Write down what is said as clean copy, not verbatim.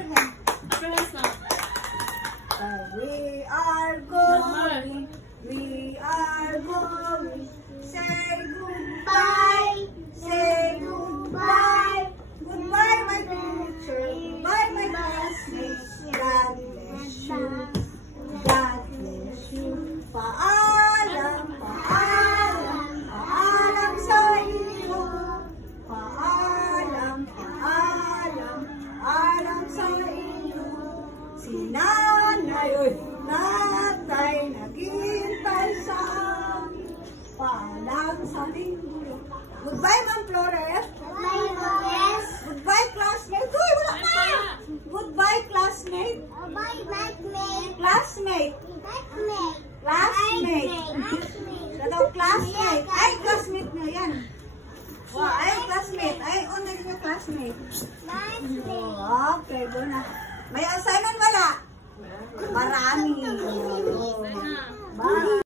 your hand. We are going. We are going. Say goodbye. Say goodbye. Goodbye, my teacher. Goodbye, my classmates. God bless you. God bless you. Paalam, paalam, paalam sa inyo. Paalam, paalam, paalam sa inyo. Si nanay, tatay, naghihintay sa amin. Paalam sa linggo. Goodbye, Ma'am Flores. Goodbye, Flores. Goodbye, classmate. Uy, wala ka! Goodbye, classmate. Goodbye, classmate. Classmate. Classmate. Classmate. Sa daw, classmate. Ay, classmate nyo yan. Wow, ay, classmate. Ay, unay nyo, classmate. Classmate. Okay, go na. May assignment wala? Marami. Bye.